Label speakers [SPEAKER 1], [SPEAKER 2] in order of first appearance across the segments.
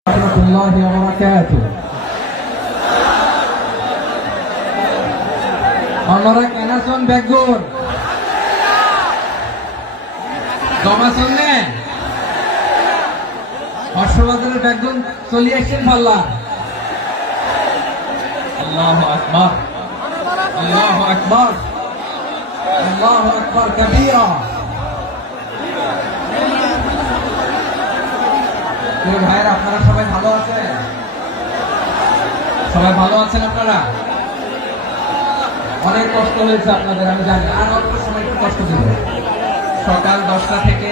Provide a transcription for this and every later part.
[SPEAKER 1] ورحمة الله وبركاته আপনারা কেন আছেন বেগুন জমা শুনলে হর্ষবাজারের বেগুন চলিয়ে এসেছেন পাল্লা আল্লাহ আকবর আল্লাহ আকবর আল্লাহ আকবর কবিরা প্রিয় ভাইয়েরা, আপনারা সবাই ভালো আছেন? সবাই ভালো আছেন আপনারা? অনেক কষ্ট হয়েছে আপনাদের, আমি জানি। আর অল্প সময় একটু কষ্ট দিব। সকাল দশটা থেকে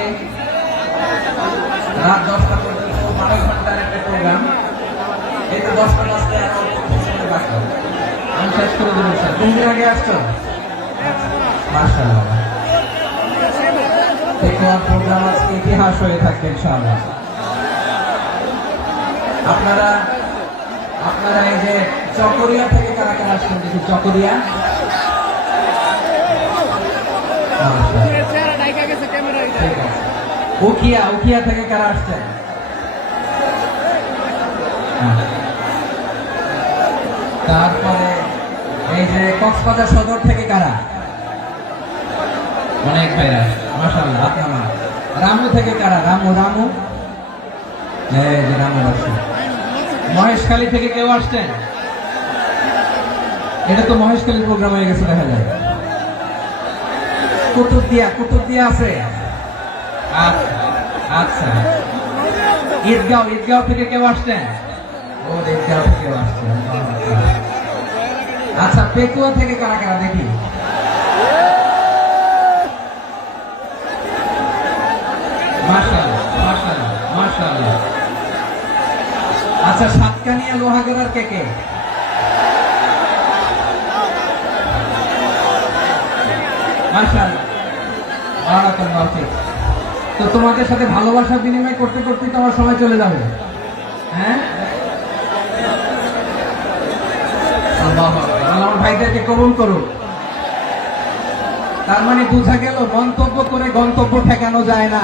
[SPEAKER 1] রাত দশটা পর্যন্ত বারো ঘণ্টার একটা প্রোগ্রাম তো দশটা বাজতে আর অল্প সময় বাকি। আমি শেষ করে দেবো, স্যার। কোন দিন আগে আসছো? মার্শাল্লাহ প্রোগ্রাম আজকে ইতিহাস হয়ে থাকবে, ইনশাআল্লাহ। আপনারা আপনারা এই যে চকরিয়া থেকে কারা কারা আসছেন? দেখি চকরিয়া। উখিয়া উখিয়া থেকে কারা আসছেন। তারপরে এই যে কক্সবাজার সদর থেকে কারা? অনেক ভাইরা মাসাল্লাহ রামু থেকে কারা? রামু রামু? এই যে রামু আসছে। মহেশখালী থেকে কেউ আসছেন? এটা তো মহেশখালীর প্রোগ্রাম হয়ে গেছে, দেখা যায়। কুতুবদিয়া কুতুবদিয়া আছে? আচ্ছা আচ্ছা। ঈদগাঁও ঈদগাঁও থেকে কেউ আসছেন। আচ্ছা পেকুয়া থেকে কারা কারা, দেখি। মাশাআল্লাহ। আচ্ছা সাতকানিয়া লোহাগড়ার কে কে। তো তোমাদের সাথে ভালোবাসা বিনিময় করতে করতে তো আমার সময় চলে যাবে। হ্যাঁ? ভাইদেরকে কবুল করুন তার মানে বোঝা গেল, মন্তব্য করে গন্তব্য ঠেকানো যায় না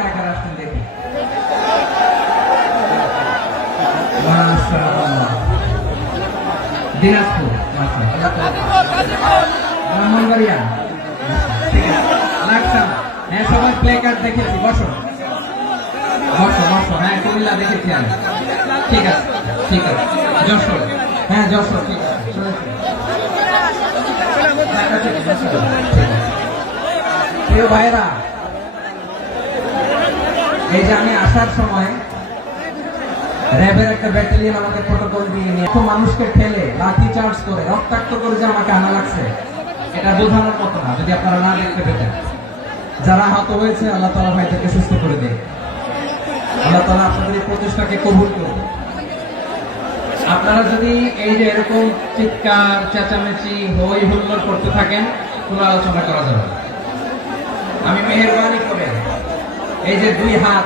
[SPEAKER 1] দিনাজপুর। মাশাআল্লাহ ব্রাহ্মণবাড়িয়া। আছে লাকসাম হ্যাঁ সবাই প্লে কার্ড দেখেছি বসো। বসো বসো। হ্যাঁ কুমিল্লা দেখেছি আমি। ঠিক আছে ঠিক আছে। যশোর। হ্যাঁ যশোর, ঠিক আছে। প্রিয় ভাইরা এই যে আমি আসার সময় র্যাবের একটা ব্যাটালিয়ন আমাকে প্রোটোকল দিয়ে নিয়ে মানুষকে ঠেলে লাঠি চার্জ করে রক্তাক্ত করে যে আমাকে আনা লাগছে, এটা বোঝানোর মতো না, যদি আপনারা না দেখতে পেতেন। যারা আহত হয়েছে, আল্লাহ তালা ভাইদেরকে সুস্থ করে দেয় আল্লাহ তালা আপনাদের এই প্রচেষ্টাকে কবুল করুন আপনারা যদি এই যে এরকম চিৎকার, চেঁচামেচি, হই হুল্লোড় করতে থাকেন কোনো আলোচনা করা যাবে আমি মেহরবানি করে এই যে দুই হাত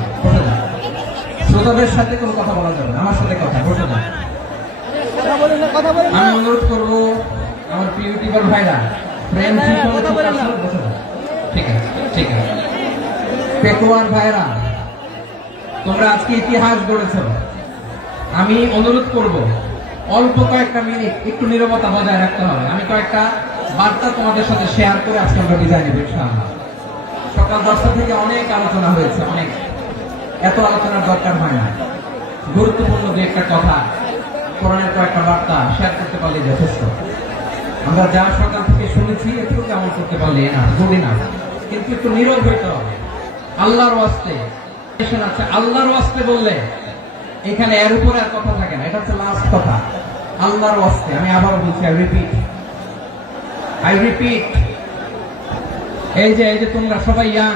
[SPEAKER 1] শ্রোতাদের সাথে কোনো কথা বলা যাবে না আমার সাথে কথা বসে যান আমি অনুরোধ করব আমার প্রিয় ইউটিউবার ভাইরা প্রেম ঠিক আছে, ঠিক আছে। পেকুয়ার ভাইরা তোমরা আজকে ইতিহাস গড়েছ। আমি অনুরোধ করব অল্প কয়েকটা মিনিট একটু নীরবতা বজায় রাখতে হবে। আমি কয়েকটা বার্তা তোমাদের সাথে শেয়ার করে আজকে আমরা বিদায় নেব ইনশাআল্লাহ। সকাল দশটা থেকে অনেক আলোচনা হয়েছে অনেক। এত আলোচনার দরকার হয় না। গুরুত্বপূর্ণ যে একটা কথা,
[SPEAKER 2] কোরআনের কয়েকটা বার্তা শেয়ার করতে পারলে যথেষ্ট। আমরা যা সকাল থেকে শুনেছি একটু কেমন করতে পারলে না, যদি না। কিন্তু একটু নীরব হইতে হবে। আল্লাহর ওয়াস্তে। আছে আল্লাহর ওয়াস্তে বললে এখানে এর উপরে আর কথা থাকে না। এটা হচ্ছে লাস্ট কথা। আল্লাহর ওয়াস্তে। আমি আবার বলছি আই রিপিট আই রিপিট এই যে এই যে তোমরা সবাই young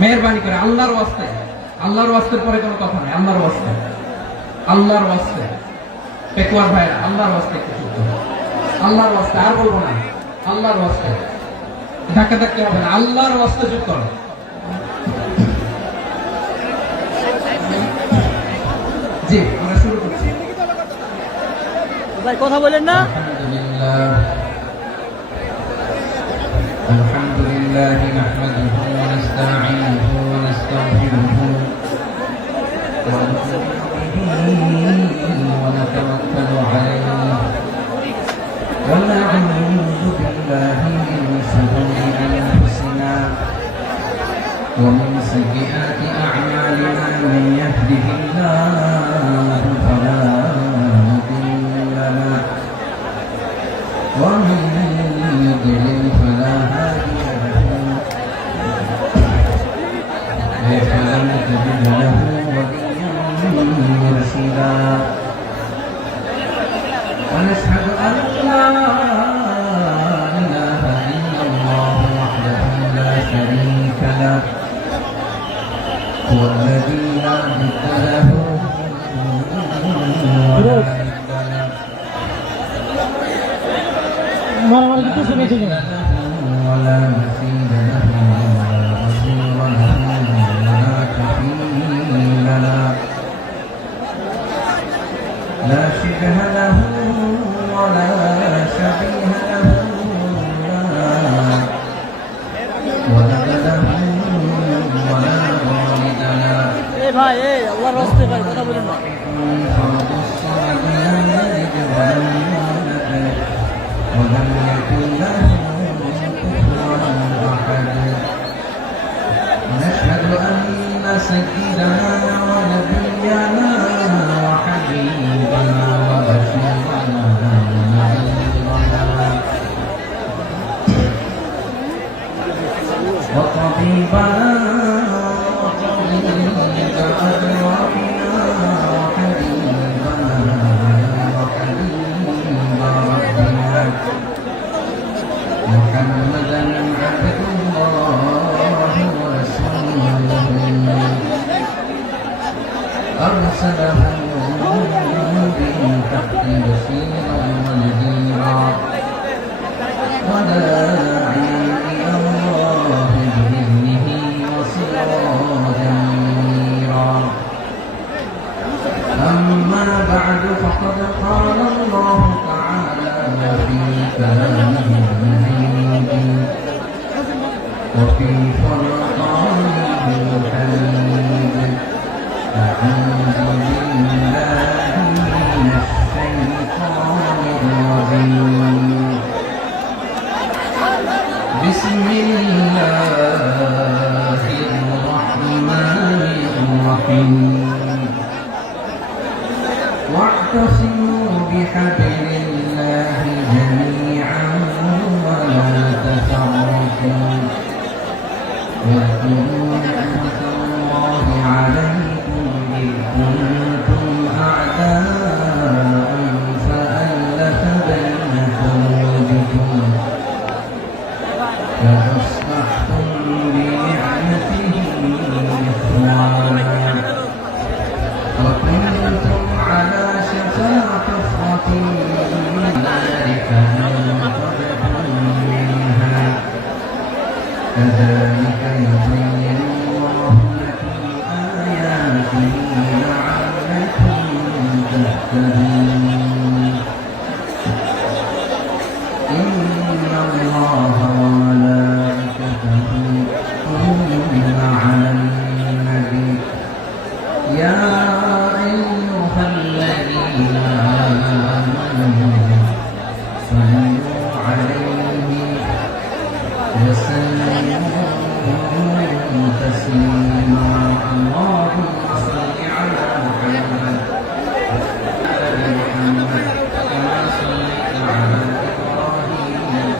[SPEAKER 2] মেহরবানি করে আল্লাহর ওয়াস্তে। আল্লাহর ওয়াস্তের পরে কোনো কথা নাই আল্লাহর ওয়াস্তে। আল্লাহর ওয়াস্তে। পেকুয়ার ভাইরা আল্লাহর ওয়াস্তে একটু শুদ্ধ আল্লাহর ওয়াস্তে আর বলব না। আল্লাহর ওয়াস্তে। ধাক্কা ধাক্কি হবে না আল্লাহর ওয়াস্তে চুপ করো। জি আমরা শুরু করছি।
[SPEAKER 3] কথা বলেন না।
[SPEAKER 2] আলহামদুলিল্লাহ। আলহামদুলিল্লাহ ونتوكل عليه ونعوذ بالله من شرور انفسنا ومن سيئات اعمالنا من يهده الله ولا كفيل له لا شبه له ولا شبيه Sandra. Yeah.